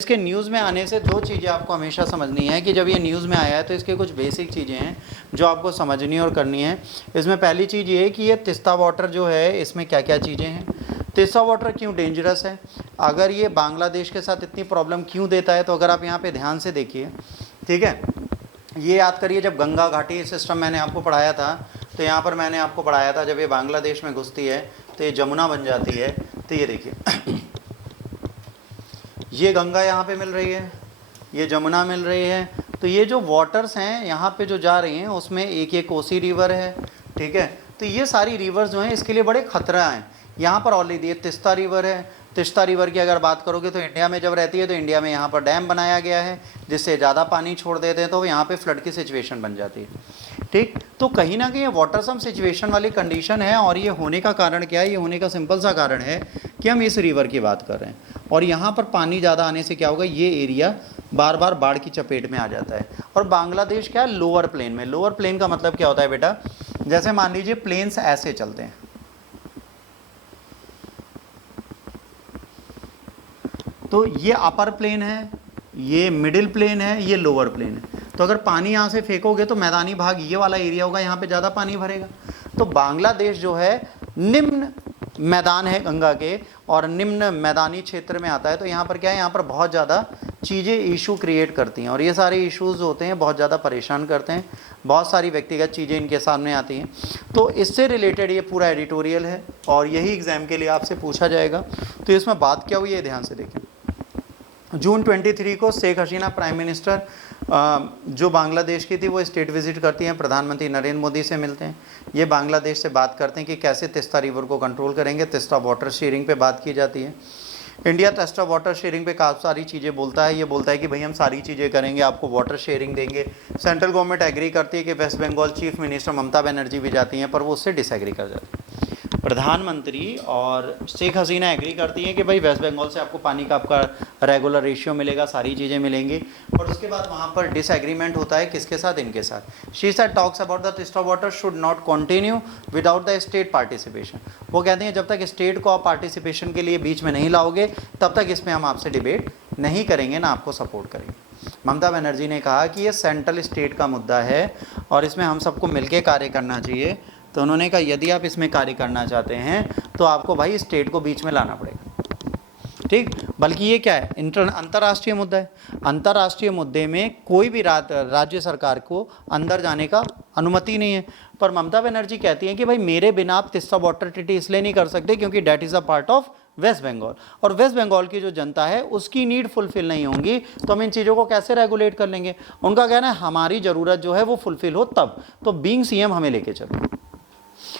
इसके न्यूज़ में आने से दो चीज़ें आपको हमेशा समझनी है कि जब ये न्यूज़ में आया है तो इसके कुछ बेसिक चीज़ें हैं जो आपको समझनी और करनी है। इसमें पहली चीज़ ये है कि ये तीस्ता वाटर जो है इसमें क्या क्या चीज़ें हैं, तीस्ता वाटर क्यों डेंजरस है, अगर ये बांग्लादेश के साथ इतनी प्रॉब्लम क्यों देता है। तो अगर आप यहाँ पर ध्यान से देखिए, ठीक है, ये याद करिए जब गंगा घाटी सिस्टम मैंने आपको पढ़ाया था तो यहाँ पर मैंने आपको पढ़ाया था जब ये बांग्लादेश में घुसती है तो ये जमुना बन जाती है। तो ये देखिए ये गंगा यहाँ पे मिल रही है, ये जमुना मिल रही है। तो ये जो वाटर्स हैं यहाँ पे जो जा रही हैं उसमें एक ये कोसी रिवर है, ठीक है। तो ये सारी रिवर्स जो हैं इसके लिए बड़े खतरा हैं। यहाँ पर ऑलरेडी ये तीस्ता रिवर है, तीस्ता रिवर की अगर बात करोगे तो इंडिया में जब रहती है तो इंडिया में यहाँ पर डैम बनाया गया है जिससे ज़्यादा पानी छोड़ देते हैं तो यहाँ पे फ्लड की सिचुएशन बन जाती है, ठीक। तो कहीं ना कहीं ये वाटर सम सिचुएशन वाली कंडीशन है। और ये होने का कारण क्या है, ये होने का सिंपल सा कारण है कि हम इस रिवर की बात कर रहे हैं और यहाँ पर पानी ज़्यादा आने से क्या होगा, ये एरिया बार बार बाढ़ की चपेट में आ जाता है। और बांग्लादेश क्या है, लोअर प्लेन में। लोअर प्लेन का मतलब क्या होता है बेटा, जैसे मान लीजिए प्लेन्स ऐसे चलते हैं, तो ये अपर प्लेन है, ये मिडिल प्लेन है, ये लोअर प्लेन है। तो अगर पानी यहाँ से फेंकोगे तो मैदानी भाग ये वाला एरिया होगा, यहाँ पे ज़्यादा पानी भरेगा। तो बांग्लादेश जो है निम्न मैदान है गंगा के और निम्न मैदानी क्षेत्र में आता है। तो यहाँ पर क्या है, यहाँ पर बहुत ज़्यादा चीज़ें इशू क्रिएट करती हैं और ये सारे इश्यूज़ होते हैं बहुत ज़्यादा परेशान करते हैं, बहुत सारी व्यक्तिगत चीज़ें इनके सामने आती हैं। तो इससे रिलेटेड ये पूरा एडिटोरियल है और यही एग्ज़ाम के लिए आपसे पूछा जाएगा। तो इसमें बात क्या हुई है ध्यान से देखें। जून 23 को शेख हसीना प्राइम मिनिस्टर जो बांग्लादेश की थी वो स्टेट विजिट करती हैं, प्रधानमंत्री नरेंद्र मोदी से मिलते हैं। ये बांग्लादेश से बात करते हैं कि कैसे तीस्ता रिवर को कंट्रोल करेंगे। तीस्ता वाटर शेयरिंग पे बात की जाती है। इंडिया तीस्ता वाटर शेयरिंग पे काफ़ी सारी चीज़ें बोलता है। ये बोलता है कि भाई हम सारी चीज़ें करेंगे, आपको वाटर शेयरिंग देंगे। सेंट्रल गवर्नमेंट एग्री करती है कि waste Bengal chief minister Mamata Banerjee भी जाती हैं पर वो उससे डिसएग्री कर जाती है। प्रधानमंत्री और शेख हसीना एग्री करती हैं कि भाई वेस्ट बंगाल से आपको पानी का आपका रेगुलर रेशियो मिलेगा, सारी चीज़ें मिलेंगी। और उसके बाद वहाँ पर डिसएग्रीमेंट होता है किसके साथ, इनके साथ। She said talks about the Teesta water should not continue without the state participation. वो कहते हैं जब तक स्टेट को आप पार्टिसिपेशन के लिए बीच में नहीं लाओगे तब तक इसमें हम आपसे डिबेट नहीं करेंगे, ना आपको सपोर्ट करेंगे। ममता बनर्जी ने कहा कि ये सेंट्रल स्टेट का मुद्दा है और इसमें हम सबको मिलकर कार्य करना चाहिए। तो उन्होंने कहा यदि आप इसमें कार्य करना चाहते हैं तो आपको भाई स्टेट को बीच में लाना पड़ेगा, ठीक। बल्कि ये क्या है, अंतर्राष्ट्रीय मुद्दा है। अंतर्राष्ट्रीय मुद्दे में कोई भी राज्य सरकार को अंदर जाने का अनुमति नहीं है। पर ममता बनर्जी कहती हैं कि भाई मेरे बिना आप तीस्ता वाटर ट्रीटी इसलिए नहीं कर सकते क्योंकि that is a part of West Bengal और वेस्ट बंगाल की जो जनता है उसकी नीड फुलफिल नहीं होंगी तो हम इन चीज़ों को कैसे रेगुलेट कर लेंगे। उनका कहना है हमारी ज़रूरत जो है वो फुलफिल हो तब, तो बीइंग सीएम हमें लेके चलो।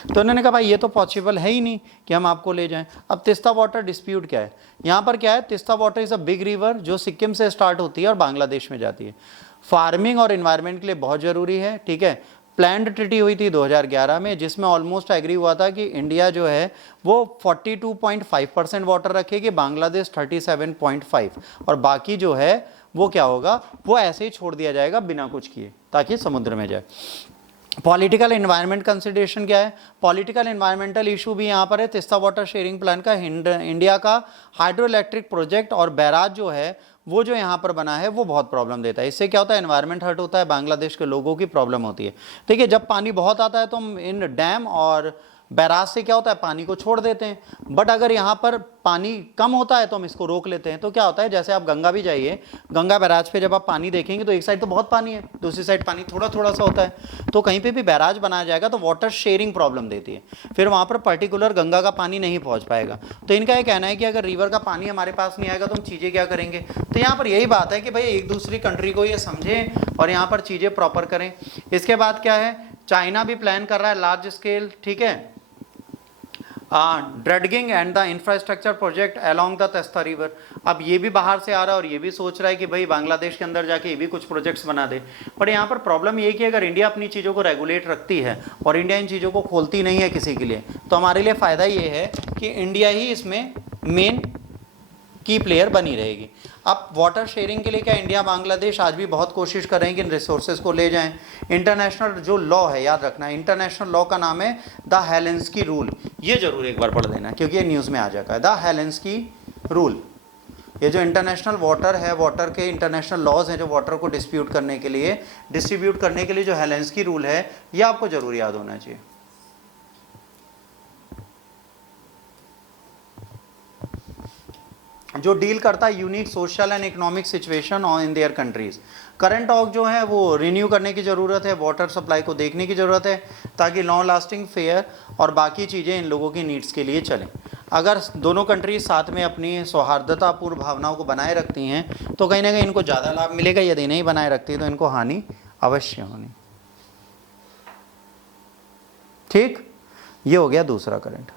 तो उन्होंने कहा भाई ये तो पॉसिबल है ही नहीं कि हम आपको ले जाएं। अब तीस्ता वाटर डिस्प्यूट क्या है, यहाँ पर क्या है, Teesta water is a big river जो सिक्किम से स्टार्ट होती है और बांग्लादेश में जाती है। फार्मिंग और इन्वायरमेंट के लिए बहुत ज़रूरी है, ठीक है। प्लान्ड ट्रीटी हुई थी 2011 में जिसमें ऑलमोस्ट एग्री हुआ था कि इंडिया जो है वो 42.5% वाटर रखेगी, बांग्लादेश 37.5 और बाकी जो है वो क्या होगा, वो ऐसे ही छोड़ दिया जाएगा बिना कुछ किए ताकि समुद्र में जाए। पॉलिटिकल एनवायरनमेंट कंसिडरेशन क्या है, पॉलिटिकल एनवायरमेंटल इशू भी यहाँ पर है। तीस्ता वाटर शेयरिंग प्लान का इंडिया का हाइड्रो इलेक्ट्रिक प्रोजेक्ट और बैराज जो है वो जो यहाँ पर बना है वो बहुत प्रॉब्लम देता है। इससे क्या होता है, एनवायरनमेंट हर्ट होता है, बांग्लादेश के लोगों की प्रॉब्लम होती है। देखिए जब पानी बहुत आता है तो हम इन डैम और बैराज से क्या होता है पानी को छोड़ देते हैं, बट अगर यहाँ पर पानी कम होता है तो हम इसको रोक लेते हैं। तो क्या होता है, जैसे आप गंगा भी जाइए, गंगा बैराज पे जब आप पानी देखेंगे तो एक साइड तो बहुत पानी है, दूसरी साइड पानी थोड़ा थोड़ा सा होता है। तो कहीं पे भी बैराज बनाया जाएगा तो वाटर शेयरिंग प्रॉब्लम देती है, फिर वहाँ पर पर्टिकुलर गंगा का पानी नहीं पहुँच पाएगा। तो इनका ये कहना है कि अगर रिवर का पानी हमारे पास नहीं आएगा तो हम चीज़ें क्या करेंगे। तो यहाँ पर यही बात है कि भाई एक दूसरी कंट्री को ये समझें और यहाँ पर चीज़ें प्रॉपर करें। इसके बाद क्या है, चाइना भी प्लान कर रहा है लार्ज स्केल, ठीक है, dreading and the infrastructure project along the Teesta river. अब ये भी बाहर से आ रहा है और ये भी सोच रहा है कि भाई बांग्लादेश के अंदर जाके ये भी कुछ प्रोजेक्ट्स बना दे। पर यहाँ पर प्रॉब्लम ये कि अगर इंडिया अपनी चीज़ों को रेगुलेट रखती है और इंडिया इन चीज़ों को खोलती नहीं है किसी के लिए, तो हमारे लिए फ़ायदा ये है कि इंडिया ही इसमें मेन की प्लेयर बनी रहेगी। अब वाटर शेयरिंग के लिए क्या इंडिया बांग्लादेश आज भी बहुत कोशिश कर रहे हैं कि इन रिसोर्सेज को ले जाएं। इंटरनेशनल जो लॉ है, याद रखना, इंटरनेशनल लॉ का नाम है द हेलेंस्की रूल। ये जरूर एक बार पढ़ लेना क्योंकि ये न्यूज़ में आ जाता है, द हेलेंस्की रूल। ये जो इंटरनेशनल वाटर है, वाटर के इंटरनेशनल लॉज हैं जो वाटर को डिस्ट्रीब्यूट करने के लिए जो हेलेंस्की रूल है, ये आपको जरूर याद होना चाहिए। जो डील करता है unique social and economic situation in their countries. Current ऑक जो है वो रिन्यू करने की ज़रूरत है, वाटर सप्लाई को देखने की ज़रूरत है ताकि लॉन्ग लास्टिंग, फेयर और बाकी चीज़ें इन लोगों की नीड्स के लिए चलें। अगर दोनों कंट्रीज साथ में अपनी सौहार्दतापूर्ण भावनाओं को बनाए रखती हैं तो कहीं ना कहीं इनको ज़्यादा लाभ मिलेगा, यदि नहीं बनाए रखती तो इनको हानि अवश्य होनी। ठीक, ये हो गया दूसरा करंट।